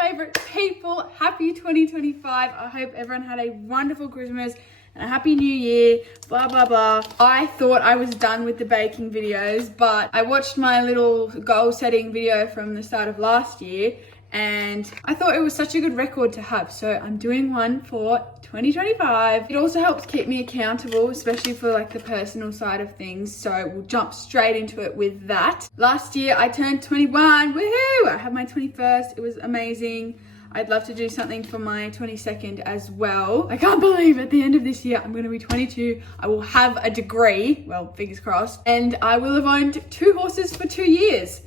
favorite people. Happy 2025. I hope everyone had a wonderful Christmas and a happy new year, blah, blah, blah. I thought I was done with the baking videos, but I watched my little goal setting video from the start of last year and I thought it was such a good record to have. So I'm doing one for 2025. It also helps keep me accountable, especially for like the personal side of things. So we'll jump straight into it with that. Last year I turned 21, woohoo! I had my 21st, it was amazing. I'd love to do something for my 22nd as well. I can't believe at the end of this year, I'm gonna be 22. I will have a degree, well, fingers crossed, and I will have owned 2 horses for 2 years.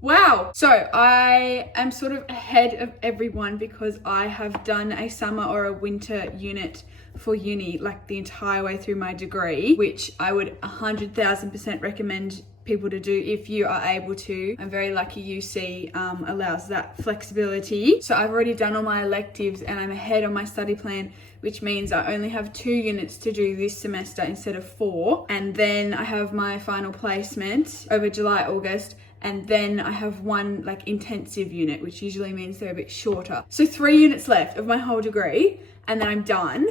Wow. So I am sort of ahead of everyone because I have done a summer or a winter unit for uni, like the entire way through my degree, which I would 100,000% recommend people to do if you are able to. I'm very lucky UC allows that flexibility. So I've already done all my electives and I'm ahead on my study plan, which means I only have 2 units to do this semester instead of 4. And then I have my final placement over July, August. And then I have 1 like intensive unit, which usually means they're a bit shorter. So 3 units left of my whole degree and then I'm done.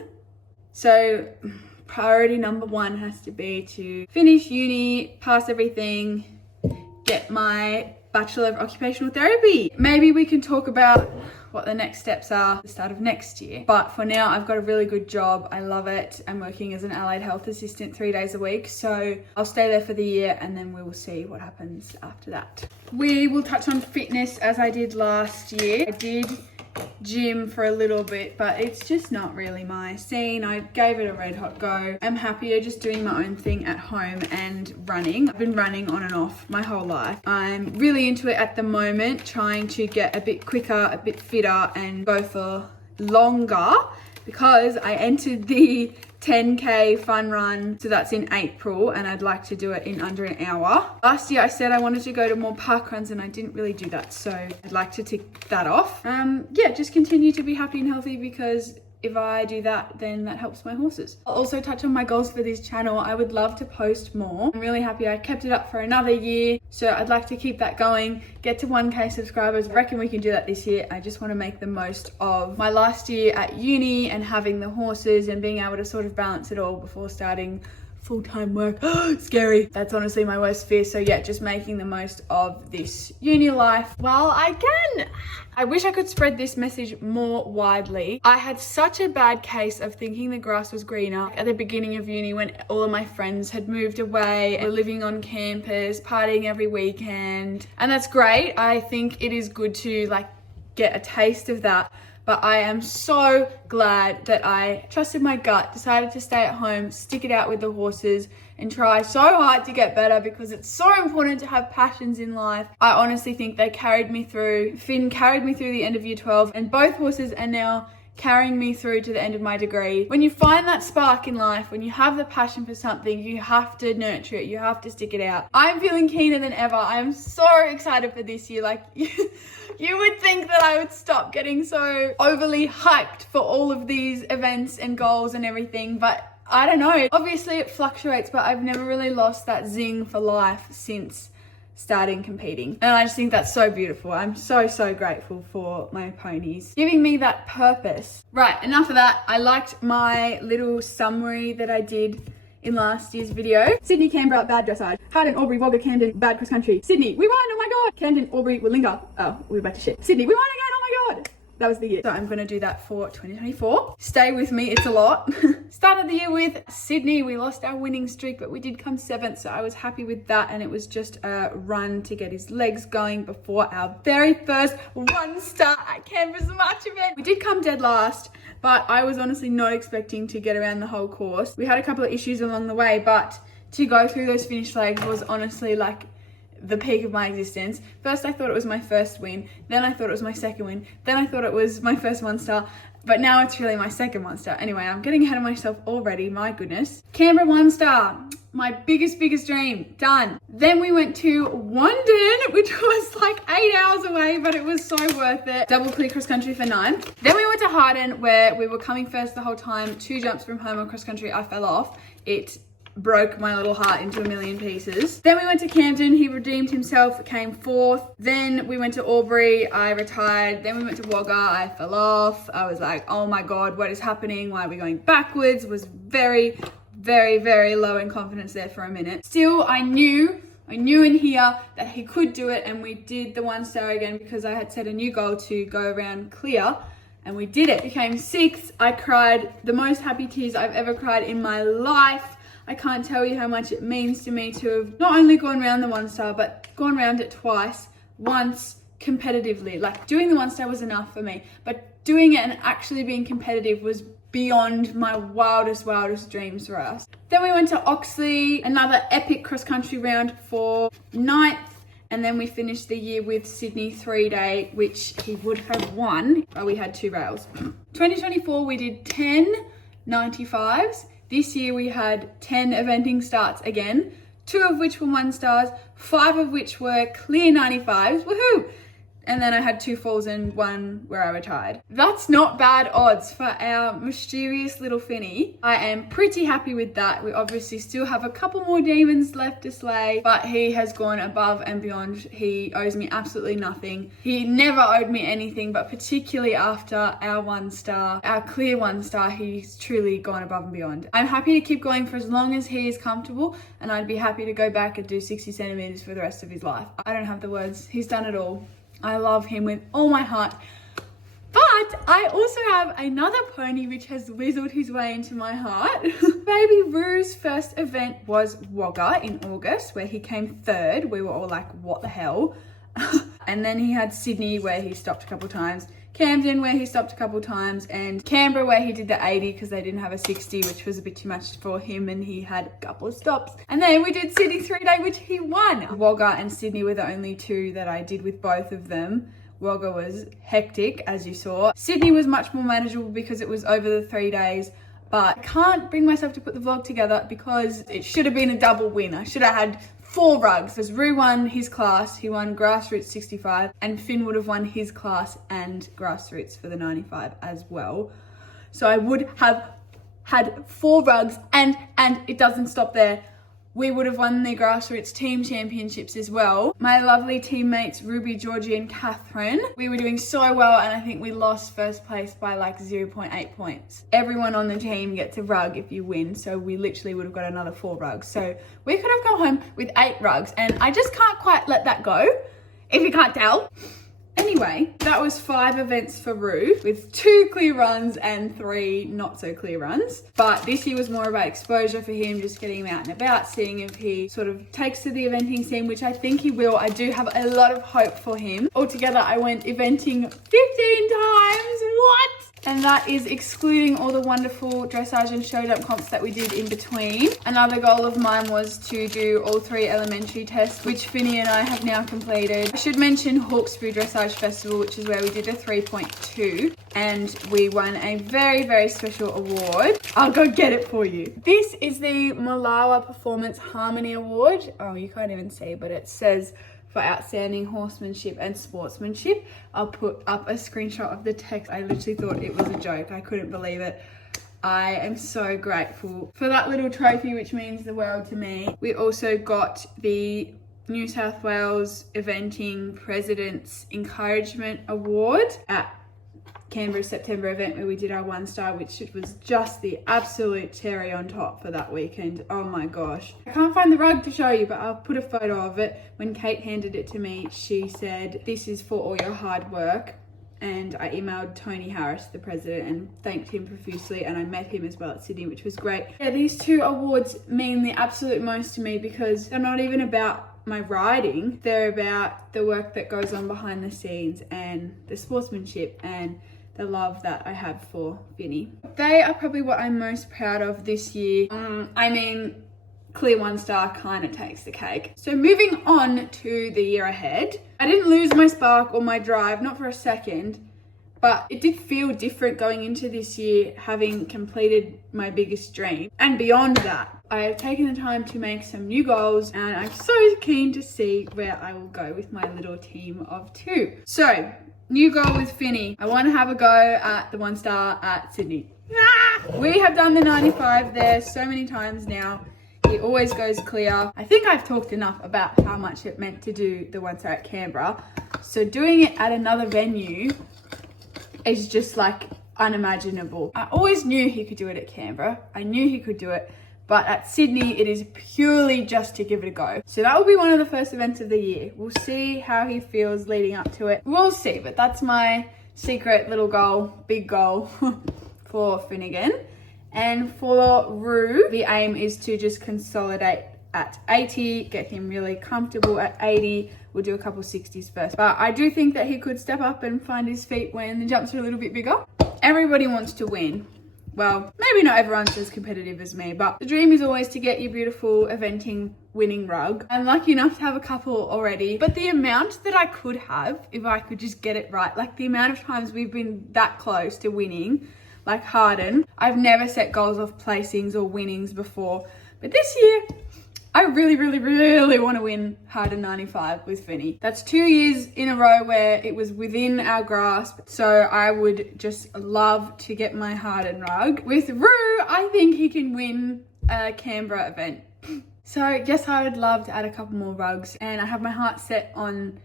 So priority number 1 has to be to finish uni, pass everything, get my Bachelor of Occupational Therapy. Maybe we can talk about what the next steps are at the start of next year. But for now, I've got a really good job. I love it. I'm working as an allied health assistant 3 days a week. So I'll stay there for the year and then we will see what happens after that. We will touch on fitness as I did last year. I did gym for a little bit, but it's just not really my scene. I gave it a red hot go. I'm happier just doing my own thing at home and running. I've been running on and off my whole life. I'm really into it at the moment, trying to get a bit quicker, a bit fitter and go for longer because I entered the 10K fun run, so that's in April, and I'd like to do it in under an hour. Last year I said I wanted to go to more park runs and I didn't really do that, so I'd like to tick that off. Yeah, just continue to be happy and healthy because if I do that, then that helps my horses. I'll also touch on my goals for this channel. I would love to post more. I'm really happy I kept it up for another year, so I'd like to keep that going, get to 1K subscribers. I reckon we can do that this year. I just want to make the most of my last year at uni and having the horses and being able to sort of balance it all before starting full-time work. Scary. That's honestly my worst fear. So yeah, just making the most of this uni life while I can. I wish I could spread this message more widely. I had such a bad case of thinking the grass was greener at the beginning of uni when all of my friends had moved away, were living on campus, partying every weekend. And that's great. I think it is good to like get a taste of that. But I am so glad that I trusted my gut, decided to stay at home, stick it out with the horses and try so hard to get better because it's so important to have passions in life. I honestly think they carried me through. Finn carried me through the end of year 12 and both horses are now carrying me through to the end of my degree. When you find that spark in life, when you have the passion for something, you have to nurture it, you have to stick it out. I'm feeling keener than ever. I'm so excited for this year. Like, you would think that I would stop getting so overly hyped for all of these events and goals and everything, but I don't know. Obviously it fluctuates, but I've never really lost that zing for life since starting competing. And I just think that's so beautiful. I'm so grateful for my ponies giving me that purpose. Right, enough of that. I liked my little summary that I did in last year's video. Sydney, Canberra, bad dressage. Harden, Albury, Wagga, Camden, bad cross country. Sydney, we won, oh my God. Camden, Albury, Willinga. Oh, we're back to shit. Sydney, we won again, oh my God. That was the year. So I'm gonna do that for 2024. Stay with me, it's a lot. Started the year with Sydney. We lost our winning streak, but we did come 7th, so I was happy with that. And it was just a run to get his legs going before our very first 1-star at Canberra's March event. We did come dead last, but I was honestly not expecting to get around the whole course. We had a couple of issues along the way, but to go through those finish legs was honestly like the peak of my existence. First I thought it was my first win, then I thought it was my second win, then I thought it was my first 1-star, but now it's really my second 1-star. Anyway, I'm getting ahead of myself already, my goodness. Canberra 1-star, my biggest dream, done. Then we went to London, which was like 8 hours away, but it was so worth it. Double clear cross country for 9. Then we went to Harden where we were coming first the whole time, 2 jumps from home on cross country, I fell off. It broke my little heart into a million pieces. Then we went to Camden. He redeemed himself, came fourth. Then we went to Albury. I retired. Then we went to Wagga. I fell off. I was like, oh my God, what is happening? Why are we going backwards? Was very, very, very low in confidence there for a minute. Still, I knew in here that he could do it, and we did the 1 star again because I had set a new goal to go around clear, and we did it. Became sixth. I cried the most happy tears I've ever cried in my life. I can't tell you how much it means to me to have not only gone around the 1 star, but gone around it twice, once competitively. Like, doing the 1 star was enough for me, but doing it and actually being competitive was beyond my wildest dreams for us. Then we went to Oxley, another epic cross-country round for 9th, and then we finished the year with Sydney 3-day, which he would have won, but we had 2 rails. 2024, we did 10 95s. This year we had 10 eventing starts again, 2 of which were 1 stars, 5 of which were clear 95s, woohoo! And then I had 2 falls and 1 where I retired. That's not bad odds for our mysterious little Finny. I am pretty happy with that. We obviously still have a couple more demons left to slay, but he has gone above and beyond. He owes me absolutely nothing. He never owed me anything, but particularly after our 1 star, our clear 1 star, he's truly gone above and beyond. I'm happy to keep going for as long as he is comfortable, and I'd be happy to go back and do 60 centimeters for the rest of his life. I don't have the words. He's done it all. I love him with all my heart. But I also have another pony which has whizzled his way into my heart. Baby Rue's first event was Wagga in August, where he came 3rd. We were all like, what the hell? And then he had Sydney, where he stopped a couple times, Camden, where he stopped a couple times, and Canberra, where he did the 80 because they didn't have a 60, which was a bit too much for him, and he had a couple of stops. And then we did Sydney 3-day, which he won. Wagga and Sydney were the only 2 that I did with both of them. Wagga was hectic, as you saw. Sydney was much more manageable because it was over the 3 days, but I can't bring myself to put the vlog together because it should have been a double win. I should have had 4 rugs, because Rue won his class, he won grassroots 65, and Finn would have won his class and grassroots for the 95 as well. So I would have had 4 rugs, and it doesn't stop there. We would have won the grassroots team championships as well. My lovely teammates, Ruby, Georgie and Catherine, we were doing so well, and I think we lost first place by like 0.8 points. Everyone on the team gets a rug if you win, so we literally would have got another 4 rugs. So we could have gone home with 8 rugs, and I just can't quite let that go, if you can't tell. Anyway, that was 5 events for Rue, with 2 clear runs and 3 not so clear runs. But this year was more about exposure for him, just getting him out and about, seeing if he sort of takes to the eventing scene, which I think he will. I do have a lot of hope for him. Altogether, I went eventing 15 times. What? And that is excluding all the wonderful dressage and show jump comps that we did in between. Another goal of mine was to do all 3 elementary tests, which Finny and I have now completed. I should mention Hawkesbury Dressage Festival, which is where we did a 3.2, and we won a very, very special award. I'll go get it for you. This is the Malawa Performance Harmony Award. Oh, you can't even see, but it says for outstanding horsemanship and sportsmanship. I'll put up a screenshot of the text. I literally thought it was a joke. I couldn't believe it. I am so grateful for that little trophy, which means the world to me. We also got the New South Wales Eventing President's Encouragement Award at Canberra's September event, where we did our 1 star, which was just the absolute cherry on top for that weekend. Oh my gosh. I can't find the rug to show you, but I'll put a photo of it. When Kate handed it to me, she said, "This is for all your hard work." And I emailed Tony Harris, the president, and thanked him profusely, and I met him as well at Sydney, which was great. Yeah, these 2 awards mean the absolute most to me because they're not even about my riding. They're about the work that goes on behind the scenes and the sportsmanship and the love that I have for Vinny. They are probably what I'm most proud of this year. I mean, clear 1 star kind of takes the cake. So moving on to the year ahead, I didn't lose my spark or my drive, not for a second, but it did feel different going into this year, having completed my biggest dream. And beyond that, I have taken the time to make some new goals, and I'm so keen to see where I will go with my little team of 2. So, new goal with Finny. I want to have a go at the 1 star at Sydney. We have done the 95 there so many times now. He always goes clear. I think I've talked enough about how much it meant to do the one star at Canberra. So doing it at another venue is just like unimaginable. I always knew he could do it at Canberra. I knew he could do it. But at Sydney, it is purely just to give it a go. So that will be one of the first events of the year. We'll see how he feels leading up to it. We'll see, but that's my secret little goal, big goal for Finnegan. And for Rue, the aim is to just consolidate at 80, get him really comfortable at 80. We'll do a couple 60s first. But I do think that he could step up and find his feet when the jumps are a little bit bigger. Everybody wants to win. Well, maybe not everyone's as competitive as me, but the dream is always to get your beautiful eventing winning rug. I'm lucky enough to have a couple already, but the amount that I could have if I could just get it right, like the amount of times we've been that close to winning, like Harden. I've never set goals off placings or winnings before, but this year, I really want to win Harden 95 with Finny. That's 2 years in a row where it was within our grasp. So I would just love to get my Harden rug. With Rue, I think he can win a Canberra event. So yes, I would love to add a couple more rugs, and I have my heart set on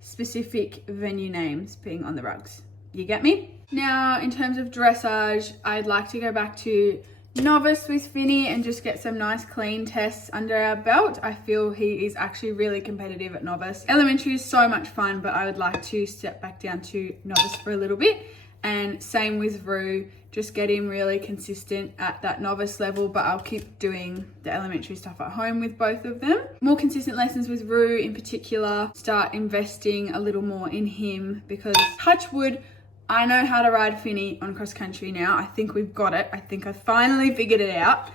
specific venue names being on the rugs. You get me? Now, in terms of dressage, I'd like to go back to novice with Finny and just get some nice clean tests under our belt. I feel he is actually really competitive at novice. Elementary is so much fun, but I would like to step back down to novice for a little bit. And same with Rue, just get him really consistent at that novice level, but I'll keep doing the elementary stuff at home with both of them. More consistent lessons with Rue in particular, start investing a little more in him, because touch wood, I know how to ride Finny on cross country now. I think we've got it. I think I finally figured it out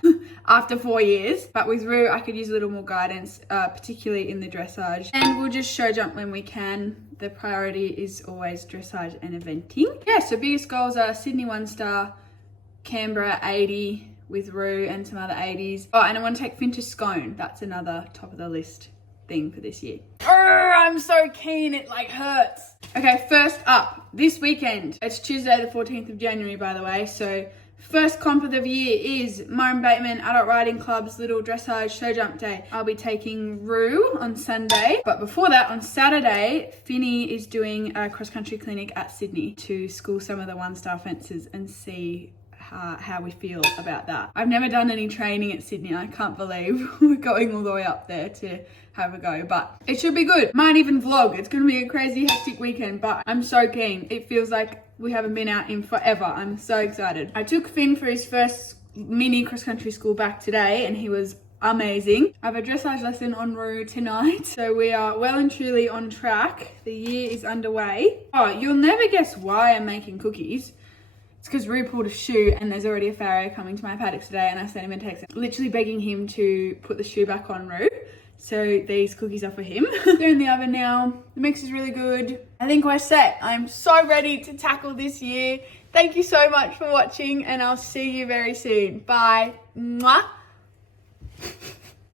after 4 years. But with Rue, I could use a little more guidance, particularly in the dressage. And we'll just show jump when we can. The priority is always dressage and eventing. Yeah, so biggest goals are Sydney 1 star, Canberra 80 with Rue and some other 80s. Oh, and I want to take Finn to Scone. That's another top of the list thing for this year. I'm so keen, it like hurts. Okay, first up, this weekend. It's Tuesday the 14th of January, by the way. So first comp of the year is Murray Bateman Adult Riding Club's little dressage show jump day. I'll be taking Rue on Sunday. But before that, on Saturday, Finny is doing a cross-country clinic at Sydney to school some of the 1 star fences and see how we feel about that. I've never done any training at Sydney. I can't believe we're going all the way up there to have a go, but it should be good. Might even vlog. It's gonna be a crazy hectic weekend, but I'm so keen. It feels like we haven't been out in forever. I'm so excited. I took Finn for his first mini cross-country school back today, and he was amazing. I have a dressage lesson on Rue tonight, so we are well and truly on track. The year is underway. Oh, you'll never guess why I'm making cookies. It's because Rue pulled a shoe, and there's already a farrier coming to my paddock today, and I sent him a text literally begging him to put the shoe back on Rue. So these cookies are for him. They're in the oven now. The mix is really good. I think we're set. I'm so ready to tackle this year. Thank you so much for watching, and I'll see you very soon. Bye. Mwah.